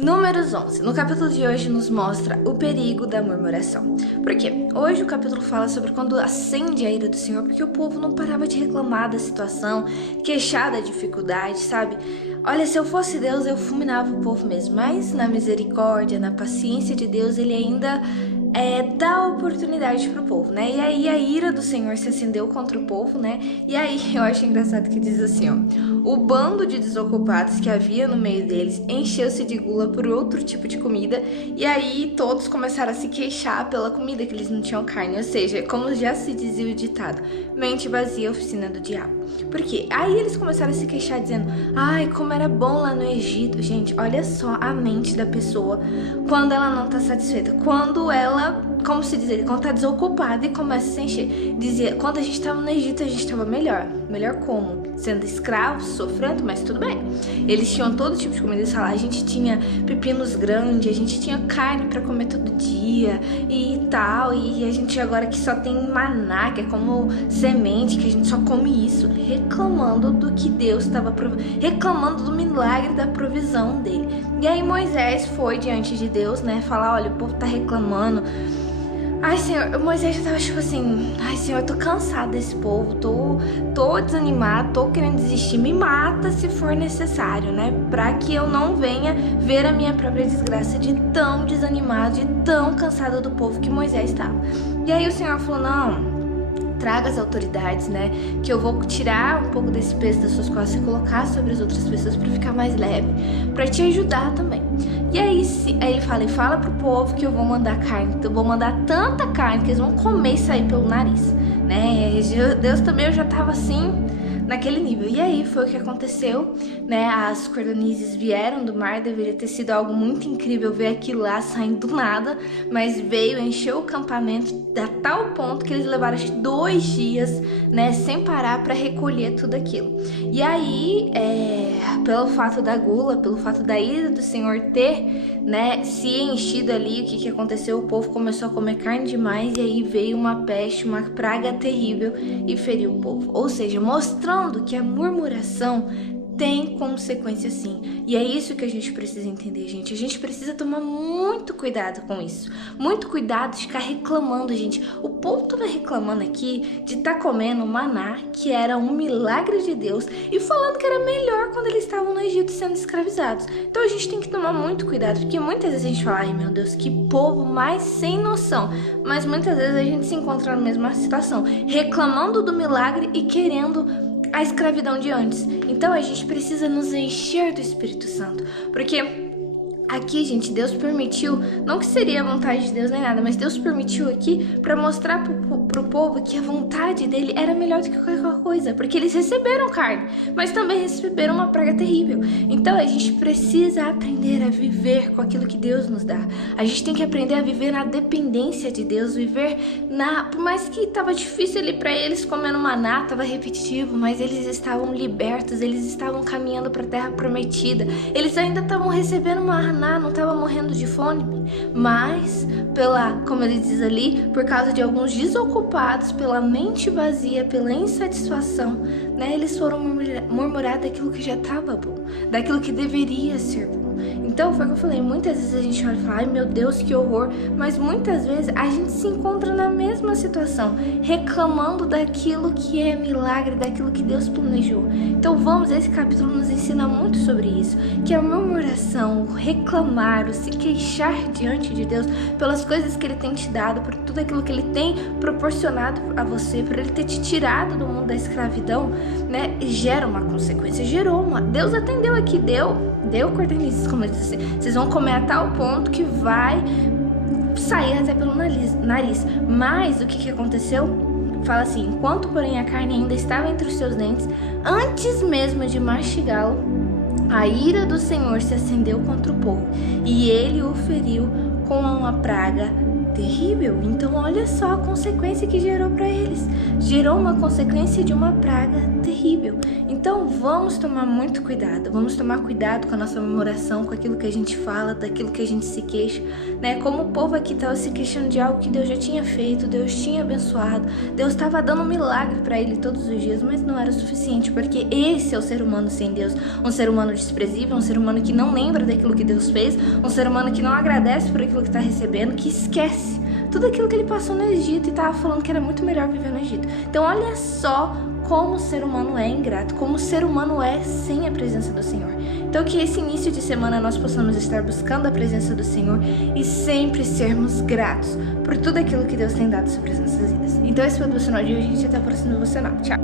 Números 11. No capítulo de hoje nos mostra o perigo da murmuração. Por quê? Hoje o capítulo fala sobre quando acende a ira do Senhor, porque o povo não parava de reclamar da situação, queixar da dificuldade, sabe? Olha, se eu fosse Deus, eu fulminava o povo mesmo, mas na misericórdia, na paciência de Deus, ele ainda dá oportunidade pro povo, né? E aí a ira do Senhor se acendeu contra o povo, né? E aí eu acho engraçado que diz assim, ó: o bando de desocupados que havia no meio deles encheu-se de gula por outro tipo de comida, e aí todos começaram a se queixar pela comida, que eles não tinham carne, ou seja, como já se dizia o ditado, mente vazia, oficina do diabo. Por quê? Aí eles começaram a se queixar dizendo, ai, como era bom lá no Egito. Gente, olha só a mente da pessoa quando ela não tá satisfeita, quando ela, como se diz, quando tá desocupada e começa a se encher. Dizia, quando a gente tava no Egito, a gente tava melhor. Melhor como? Sendo escravos, sofrendo, mas tudo bem. Eles tinham todo tipo de comida, sei lá, a gente tinha pepinos grandes, a gente tinha carne pra comer todo dia e tal, e a gente agora que só tem maná, que é como semente, que a gente só come isso, reclamando do que Deus estava reclamando do milagre da provisão dele. E aí Moisés foi diante de Deus, né, falar, olha, o povo tá reclamando. Ai, Senhor, Moisés já tava tipo assim, ai, Senhor, eu tô cansado desse povo, tô desanimado, tô querendo desistir, me mata se for necessário, né? Pra que eu não venha ver a minha própria desgraça de tão desanimado, de tão cansado do povo que Moisés estava. E aí o Senhor falou, não, traga as autoridades, né, que eu vou tirar um pouco desse peso das suas costas e colocar sobre as outras pessoas pra ficar mais leve, pra te ajudar também. E aí ele fala pro povo que eu vou mandar carne, eu vou mandar tanta carne que eles vão comer e sair pelo nariz, né? Deus também, eu já tava assim, naquele nível. E aí foi o que aconteceu, né? As cordonizes vieram do mar, deveria ter sido algo muito incrível ver aquilo lá saindo do nada, mas veio, encheu o acampamento a tal ponto que eles levaram acho que 2 dias, né, sem parar para recolher tudo aquilo. E aí, pelo fato da gula, pelo fato da ira do Senhor ter, né, se enchido ali, o que aconteceu? O povo começou a comer carne demais e aí veio uma peste, uma praga terrível e feriu o povo. Ou seja, mostrando que a murmuração tem consequência sim. E é isso que a gente precisa entender, gente. A gente precisa tomar muito cuidado com isso. Muito cuidado de ficar reclamando, gente. O povo tava reclamando aqui de estar comendo maná, que era um milagre de Deus, e falando que era melhor quando eles estavam no Egito sendo escravizados. Então a gente tem que tomar muito cuidado, porque muitas vezes a gente fala, ai meu Deus, que povo mais sem noção. Mas muitas vezes a gente se encontra na mesma situação, reclamando do milagre e querendo a escravidão de antes. Então a gente precisa nos encher do Espírito Santo, porque aqui, gente, Deus permitiu, não que seria a vontade de Deus nem nada, mas Deus permitiu aqui para mostrar pro povo que a vontade dele era melhor do que qualquer coisa, porque eles receberam carne, mas também receberam uma praga terrível. Então a gente precisa aprender a viver com aquilo que Deus nos dá. A gente tem que aprender a viver na dependência de Deus, viver por mais que tava difícil ali para eles comendo maná, tava repetitivo, mas eles estavam libertos, eles estavam caminhando para a terra prometida. Eles ainda estavam recebendo maná, não estava morrendo de fome, mas como ele diz ali, por causa de alguns desocupados, pela mente vazia, pela insatisfação, né, eles foram murmurar daquilo que já estava bom, daquilo que deveria ser bom. Então foi o que eu falei, muitas vezes a gente olha e fala, ai meu Deus, que horror, mas muitas vezes a gente se encontra na mesma situação, reclamando daquilo que é milagre, daquilo que Deus planejou. Então esse capítulo nos ensina muito sobre isso, que a murmuração, o reclamar, o se queixar diante de Deus pelas coisas que Ele tem te dado, por tudo aquilo que Ele tem proporcionado a você, por Ele ter te tirado do mundo da escravidão, né, gera uma consequência, Deus atendeu aqui, deu cordonizes, como eu disse, vocês vão comer a tal ponto que vai sair até pelo nariz. Mas o que aconteceu? Fala assim, enquanto porém a carne ainda estava entre os seus dentes, antes mesmo de mastigá-lo, a ira do Senhor se acendeu contra o povo, e ele o feriu com uma praga terrível. Então olha só a consequência que gerou para eles. Gerou uma consequência de uma praga terrível. Então vamos tomar muito cuidado. Vamos tomar cuidado com a nossa murmuração, com aquilo que a gente fala, daquilo que a gente se queixa, né? Como o povo aqui estava se queixando de algo que Deus já tinha feito, Deus tinha abençoado, Deus estava dando um milagre para ele todos os dias, mas não era suficiente, porque esse é o ser humano sem Deus, um ser humano desprezível, um ser humano que não lembra daquilo que Deus fez, um ser humano que não agradece por aquilo que está recebendo, que esquece tudo aquilo que ele passou no Egito e estava falando que era muito melhor viver no Egito. Então olha só como o ser humano é ingrato, como o ser humano é sem a presença do Senhor. Então que esse início de semana nós possamos estar buscando a presença do Senhor e sempre sermos gratos por tudo aquilo que Deus tem dado sobre as nossas vidas. Então esse foi o devocional de hoje, a gente até o próximo devocional. Tchau!